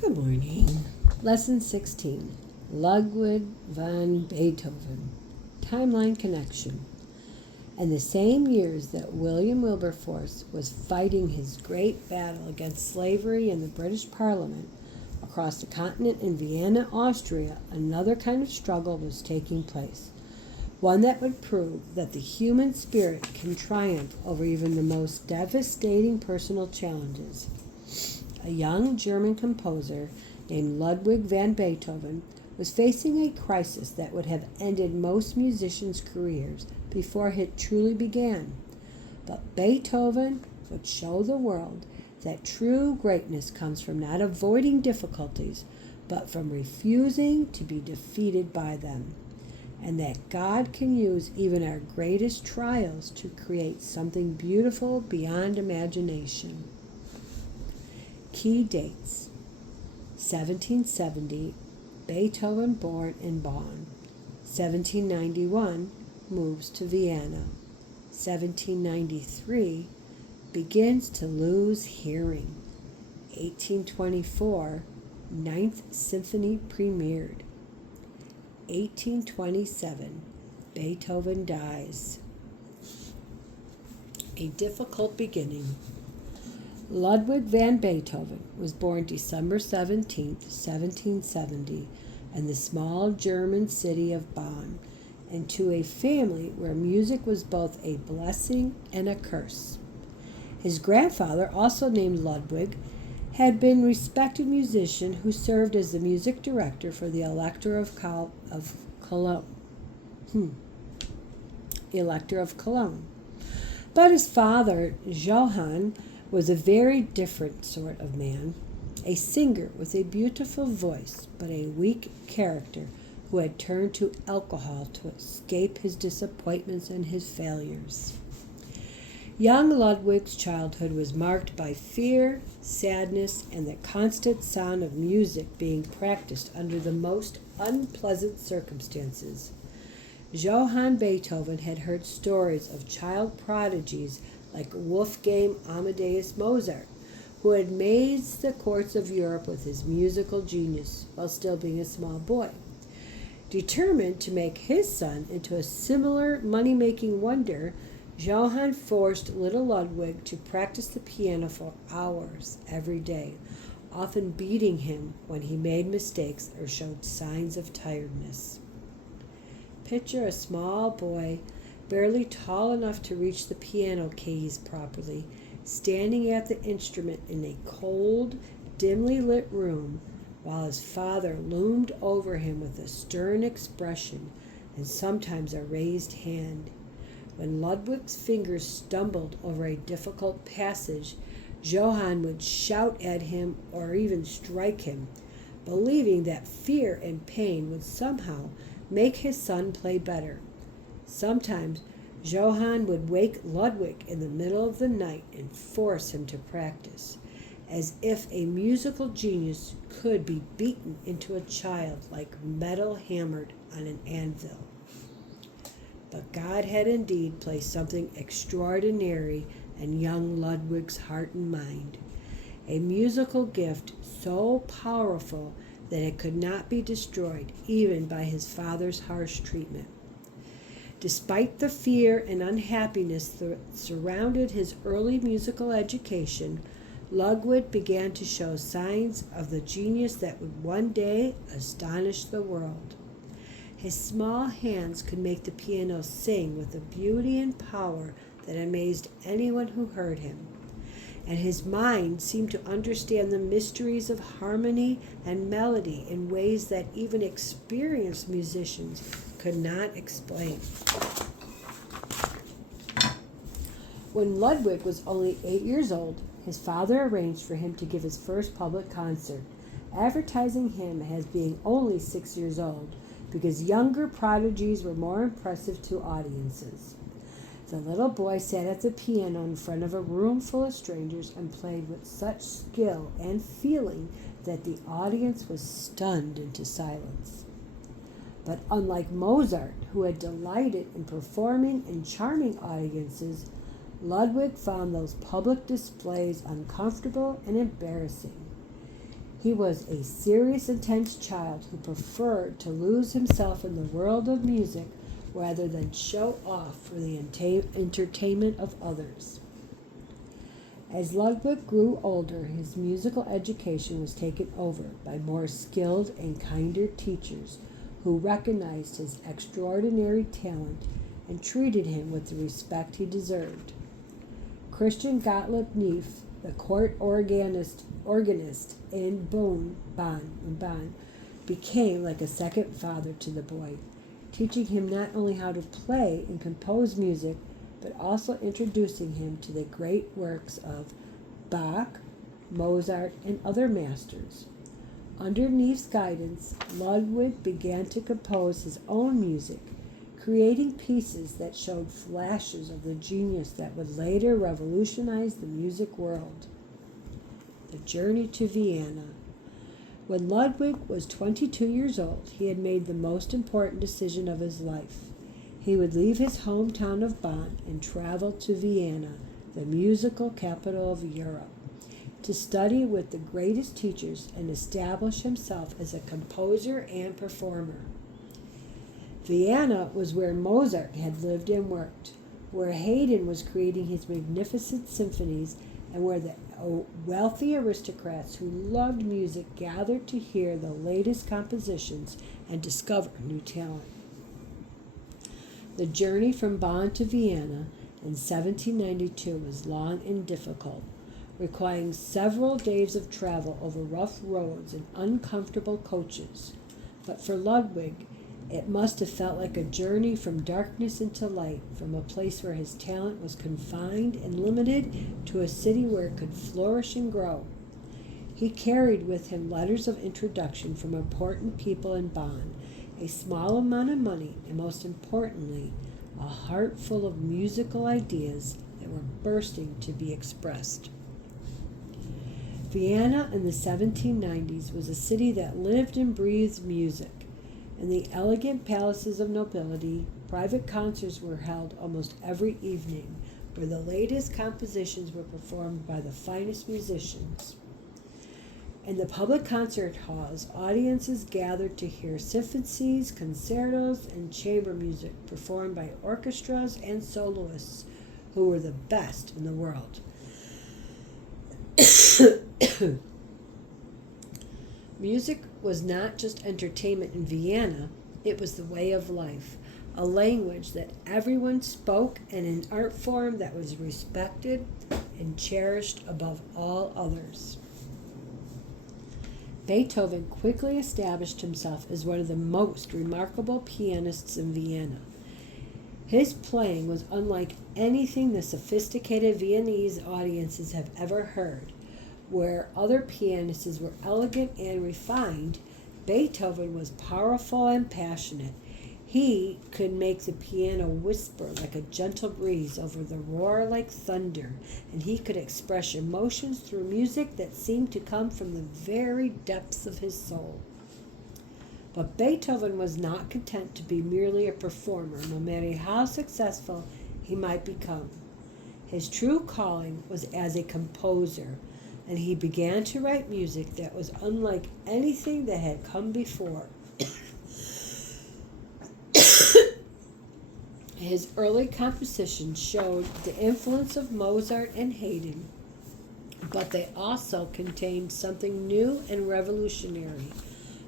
Good morning. Lesson 16. Ludwig van Beethoven. Timeline connection. In the same years that William Wilberforce was fighting his great battle against slavery in the British Parliament, across the continent in Vienna, Austria, another kind of struggle was taking place. One that would prove that the human spirit can triumph over even the most devastating personal challenges. A young German composer named Ludwig van Beethoven was facing a crisis that would have ended most musicians' careers before it truly began. But Beethoven would show the world that true greatness comes from not avoiding difficulties, but from refusing to be defeated by them, and that God can use even our greatest trials to create something beautiful beyond imagination. Key dates: 1770, Beethoven born in Bonn. 1791, moves to Vienna. 1793, begins to lose hearing. 1824, Ninth Symphony premiered. 1827, Beethoven dies. A difficult beginning. Ludwig van Beethoven was born December 17, 1770, in the small German city of Bonn, into a family where music was both a blessing and a curse. His grandfather, also named Ludwig, had been a respected musician who served as the music director for the Elector of Cologne. Elector of Cologne. But his father, Johann, was a very different sort of man, a singer with a beautiful voice but a weak character who had turned to alcohol to escape his disappointments and his failures. Young Ludwig's childhood was marked by fear, sadness, and the constant sound of music being practiced under the most unpleasant circumstances. Johann Beethoven had heard stories of child prodigies like Wolfgang Amadeus Mozart, who had amazed the courts of Europe with his musical genius while still being a small boy. Determined to make his son into a similar money-making wonder, Johann forced little Ludwig to practice the piano for hours every day, often beating him when he made mistakes or showed signs of tiredness. Picture a small boy, barely tall enough to reach the piano keys properly, standing at the instrument in a cold, dimly lit room, while his father loomed over him with a stern expression and sometimes a raised hand. When Ludwig's fingers stumbled over a difficult passage, Johann would shout at him or even strike him, believing that fear and pain would somehow make his son play better. Sometimes Johann would wake Ludwig in the middle of the night and force him to practice, as if a musical genius could be beaten into a child like metal hammered on an anvil. But God had indeed placed something extraordinary in young Ludwig's heart and mind, a musical gift so powerful that it could not be destroyed even by his father's harsh treatment. Despite the fear and unhappiness that surrounded his early musical education, Ludwig began to show signs of the genius that would one day astonish the world. His small hands could make the piano sing with a beauty and power that amazed anyone who heard him, and his mind seemed to understand the mysteries of harmony and melody in ways that even experienced musicians could not explain. When Ludwig was only 8 years old, his father arranged for him to give his first public concert, advertising him as being only 6 years old, because younger prodigies were more impressive to audiences. The little boy sat at the piano in front of a room full of strangers and played with such skill and feeling that the audience was stunned into silence. But unlike Mozart, who had delighted in performing in charming audiences, Ludwig found those public displays uncomfortable and embarrassing. He was a serious, intense child who preferred to lose himself in the world of music rather than show off for the entertainment of others. As Ludwig grew older, his musical education was taken over by more skilled and kinder teachers who recognized his extraordinary talent and treated him with the respect he deserved. Christian Gottlieb Neff, the court organist in Bonn, became like a second father to the boy, teaching him not only how to play and compose music, but also introducing him to the great works of Bach, Mozart, and other masters. Under Neff's guidance, Ludwig began to compose his own music, creating pieces that showed flashes of the genius that would later revolutionize the music world. The journey to Vienna. When Ludwig was 22 years old, he had made the most important decision of his life. He would leave his hometown of Bonn and travel to Vienna, the musical capital of Europe, to study with the greatest teachers and establish himself as a composer and performer. Vienna was where Mozart had lived and worked, where Haydn was creating his magnificent symphonies, and where the wealthy aristocrats who loved music gathered to hear the latest compositions and discover new talent. The journey from Bonn to Vienna in 1792 was long and difficult, requiring several days of travel over rough roads and uncomfortable coaches. But for Ludwig, it must have felt like a journey from darkness into light, from a place where his talent was confined and limited to a city where it could flourish and grow. He carried with him letters of introduction from important people in Bonn, a small amount of money, and most importantly, a heart full of musical ideas that were bursting to be expressed. Vienna in the 1790s was a city that lived and breathed music. In the elegant palaces of nobility, private concerts were held almost every evening, where the latest compositions were performed by the finest musicians. In the public concert halls, audiences gathered to hear symphonies, concertos, and chamber music performed by orchestras and soloists who were the best in the world. Music was not just entertainment in Vienna, it was the way of life, a language that everyone spoke and an art form that was respected and cherished above all others. Beethoven quickly established himself as one of the most remarkable pianists in Vienna. His playing was unlike anything the sophisticated Viennese audiences have ever heard. Where other pianists were elegant and refined, Beethoven was powerful and passionate. He could make the piano whisper like a gentle breeze over the roar like thunder, and he could express emotions through music that seemed to come from the very depths of his soul. But Beethoven was not content to be merely a performer, no matter how successful he might become. His true calling was as a composer, and he began to write music that was unlike anything that had come before. His early compositions showed the influence of Mozart and Haydn, but they also contained something new and revolutionary,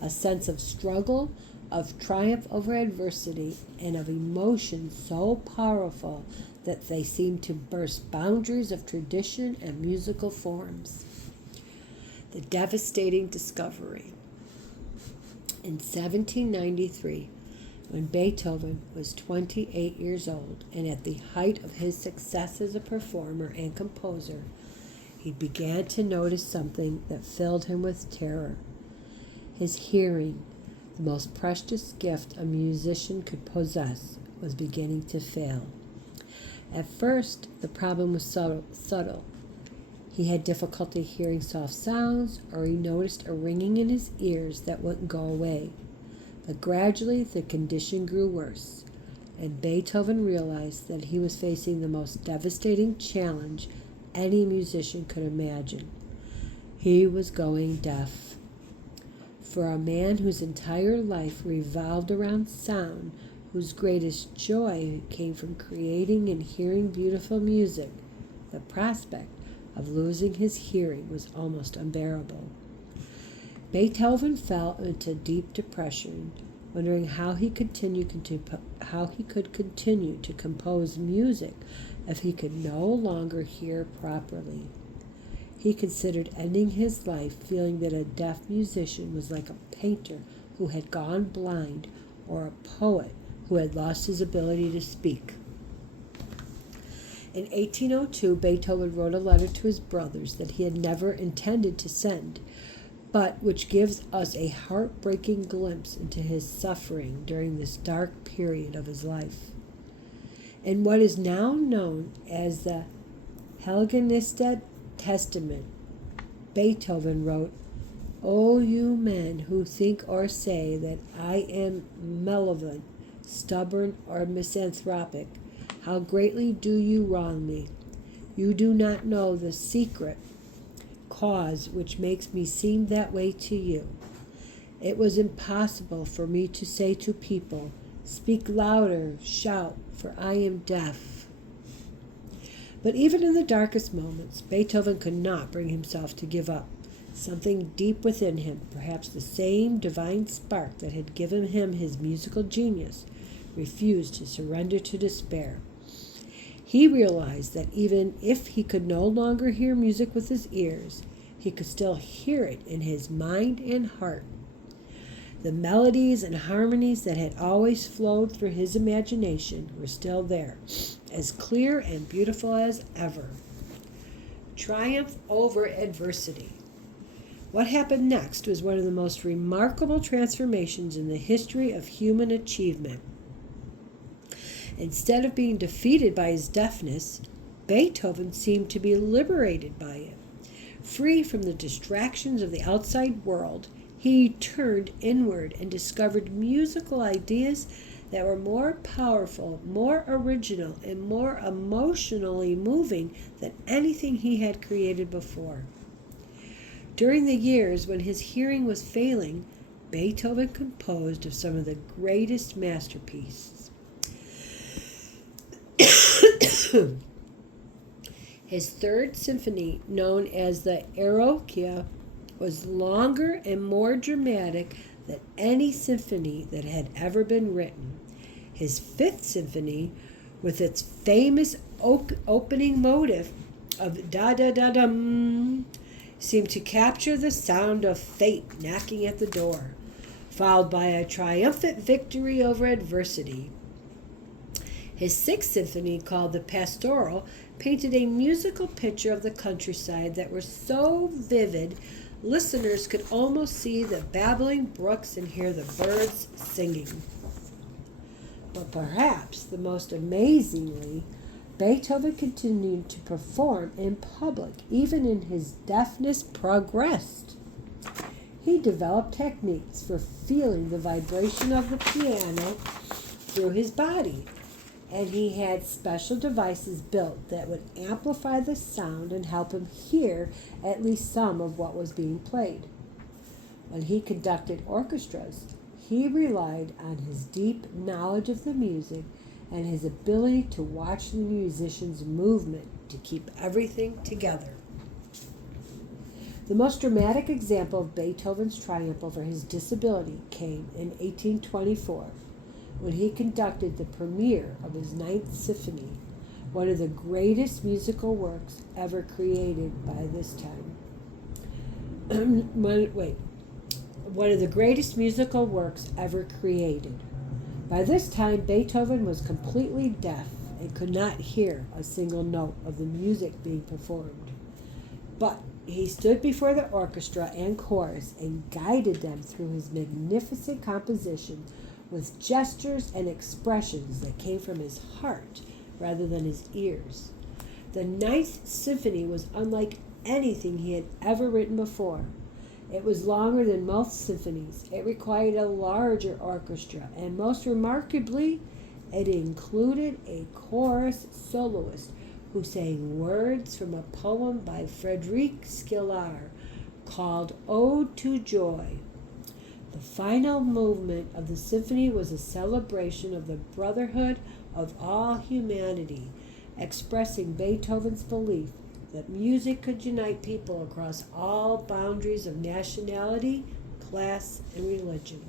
a sense of struggle, of triumph over adversity, and of emotion so powerful that they seemed to burst boundaries of tradition and musical forms. The devastating discovery. In 1793, when Beethoven was 28 years old and at the height of his success as a performer and composer, he began to notice something that filled him with terror. His hearing, the most precious gift a musician could possess, was beginning to fail. At first, the problem was subtle. He had difficulty hearing soft sounds, or he noticed a ringing in his ears that wouldn't go away. But gradually the condition grew worse, and Beethoven realized that he was facing the most devastating challenge any musician could imagine. He was going deaf. For a man whose entire life revolved around sound, whose greatest joy came from creating and hearing beautiful music, the prospect of losing his hearing was almost unbearable. Beethoven fell into deep depression, wondering how he could continue to compose music if he could no longer hear properly. He considered ending his life, feeling that a deaf musician was like a painter who had gone blind or a poet who had lost his ability to speak. In 1802, Beethoven wrote a letter to his brothers that he had never intended to send, but which gives us a heartbreaking glimpse into his suffering during this dark period of his life. In what is now known as the Heiligenstadt Testament, Beethoven wrote, "O you men who think or say that I am malevolent, stubborn, or misanthropic, how greatly do you wrong me. You do not know the secret cause which makes me seem that way to you. It was impossible for me to say to people, 'Speak louder, shout, for I am deaf.'" But even in the darkest moments, Beethoven could not bring himself to give up. Something deep within him, perhaps the same divine spark that had given him his musical genius, refused to surrender to despair. He realized that even if he could no longer hear music with his ears, he could still hear it in his mind and heart. The melodies and harmonies that had always flowed through his imagination were still there, as clear and beautiful as ever. Triumph over adversity. What happened next was one of the most remarkable transformations in the history of human achievement. Instead of being defeated by his deafness, Beethoven seemed to be liberated by it. Free from the distractions of the outside world, he turned inward and discovered musical ideas that were more powerful, more original, and more emotionally moving than anything he had created before. During the years when his hearing was failing, Beethoven composed of some of the greatest masterpieces. His third symphony, known as the Eroica, was longer and more dramatic than any symphony that had ever been written. His fifth symphony, with its famous opening motive of da-da-da-dum, seemed to capture the sound of fate knocking at the door, followed by a triumphant victory over adversity. His sixth symphony, called the Pastoral, painted a musical picture of the countryside that was so vivid listeners could almost see the babbling brooks and hear the birds singing. But perhaps the most amazingly, Beethoven continued to perform in public, even in his deafness progressed. He developed techniques for feeling the vibration of the piano through his body, and he had special devices built that would amplify the sound and help him hear at least some of what was being played. When he conducted orchestras, he relied on his deep knowledge of the music and his ability to watch the musicians' movement to keep everything together. The most dramatic example of Beethoven's triumph over his disability came in 1824, when he conducted the premiere of his Ninth Symphony, one of the greatest musical works ever created by this time. One of the greatest musical works ever created. By this time, Beethoven was completely deaf and could not hear a single note of the music being performed. But he stood before the orchestra and chorus and guided them through his magnificent composition with gestures and expressions that came from his heart rather than his ears. The Ninth Symphony was unlike anything he had ever written before. It was longer than most symphonies. It required a larger orchestra, and most remarkably, it included a chorus soloist who sang words from a poem by Friedrich Schiller called Ode to Joy. The final movement of the symphony was a celebration of the brotherhood of all humanity, expressing Beethoven's belief that music could unite people across all boundaries of nationality, class, and religion.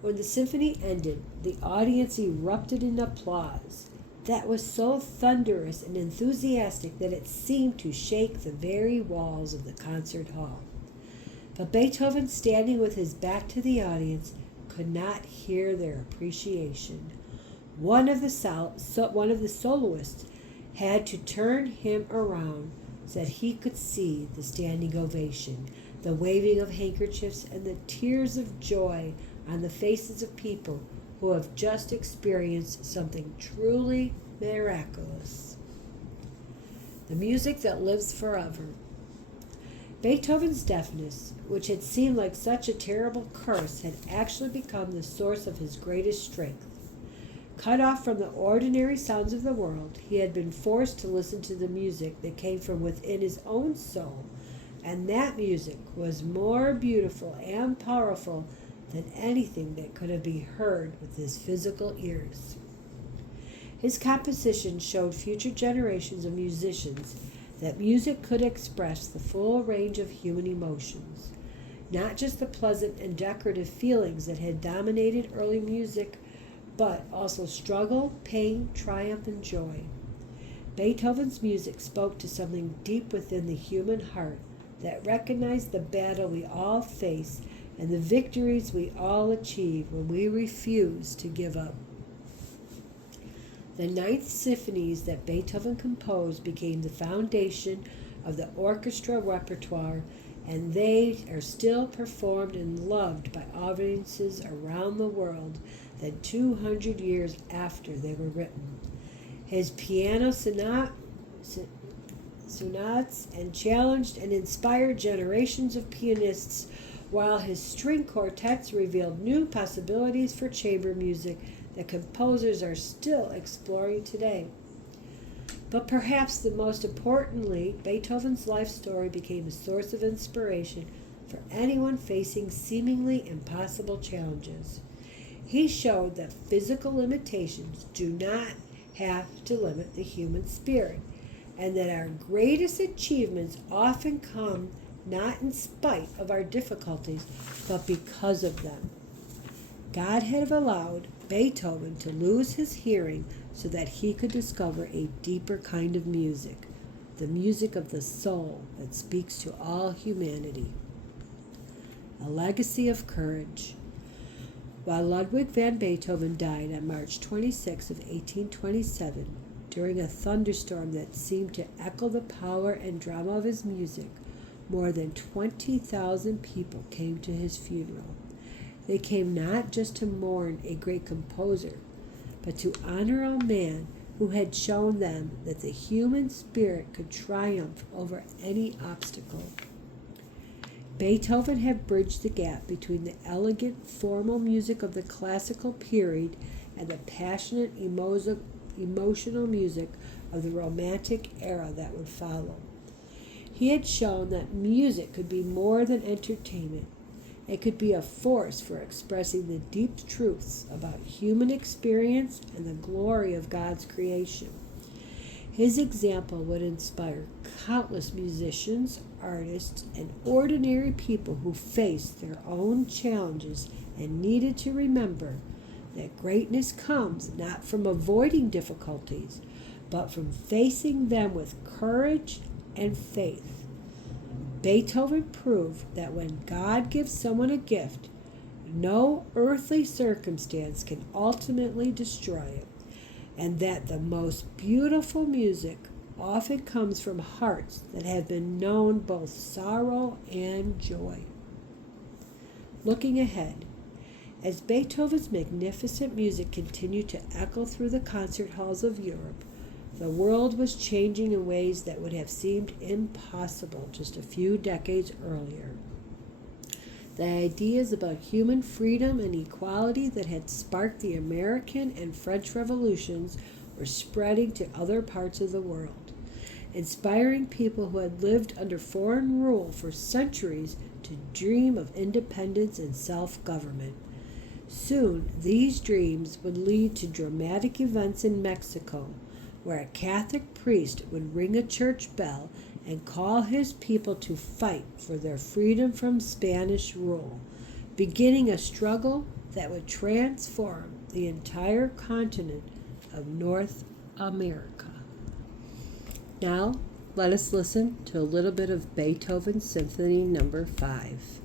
When the symphony ended, the audience erupted in applause that was so thunderous and enthusiastic that it seemed to shake the very walls of the concert hall. But Beethoven, standing with his back to the audience, could not hear their appreciation. One of the soloists had to turn him around so that he could see the standing ovation, the waving of handkerchiefs, and the tears of joy on the faces of people who have just experienced something truly miraculous. The music that lives forever. Beethoven's deafness, which had seemed like such a terrible curse, had actually become the source of his greatest strength. Cut off from the ordinary sounds of the world, he had been forced to listen to the music that came from within his own soul, and that music was more beautiful and powerful than anything that could have been heard with his physical ears. His composition showed future generations of musicians that music could express the full range of human emotions, not just the pleasant and decorative feelings that had dominated early music, but also struggle, pain, triumph, and joy. Beethoven's music spoke to something deep within the human heart that recognized the battle we all face and the victories we all achieve when we refuse to give up. The 9 symphonies that Beethoven composed became the foundation of the orchestra repertoire, and they are still performed and loved by audiences around the world than 200 years after they were written. His piano sonatas and challenged and inspired generations of pianists, while his string quartets revealed new possibilities for chamber music that composers are still exploring today. But perhaps the most importantly, Beethoven's life story became a source of inspiration for anyone facing seemingly impossible challenges. He showed that physical limitations do not have to limit the human spirit, and that our greatest achievements often come not in spite of our difficulties, but because of them. God had allowed Beethoven to lose his hearing so that he could discover a deeper kind of music, the music of the soul that speaks to all humanity. A legacy of courage. While Ludwig van Beethoven died on March 26 of 1827, during a thunderstorm that seemed to echo the power and drama of his music, more than 20,000 people came to his funeral. They came not just to mourn a great composer, but to honor a man who had shown them that the human spirit could triumph over any obstacle. Beethoven had bridged the gap between the elegant, formal music of the classical period and the passionate, emotional music of the Romantic era that would follow. He had shown that music could be more than entertainment. It could be a force for expressing the deep truths about human experience and the glory of God's creation. His example would inspire countless musicians, artists, and ordinary people who faced their own challenges and needed to remember that greatness comes not from avoiding difficulties, but from facing them with courage and faith. Beethoven proved that when God gives someone a gift, no earthly circumstance can ultimately destroy it, and that the most beautiful music often comes from hearts that have been known both sorrow and joy. Looking ahead, as Beethoven's magnificent music continued to echo through the concert halls of Europe, the world was changing in ways that would have seemed impossible just a few decades earlier. The ideas about human freedom and equality that had sparked the American and French revolutions were spreading to other parts of the world. inspiring people who had lived under foreign rule for centuries to dream of independence and self government. Soon, these dreams would lead to dramatic events in Mexico, where a Catholic priest would ring a church bell and call his people to fight for their freedom from Spanish rule, beginning a struggle that would transform the entire continent of North America. Now, let us listen to a little bit of Beethoven Symphony Number 5.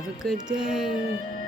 Have a good day.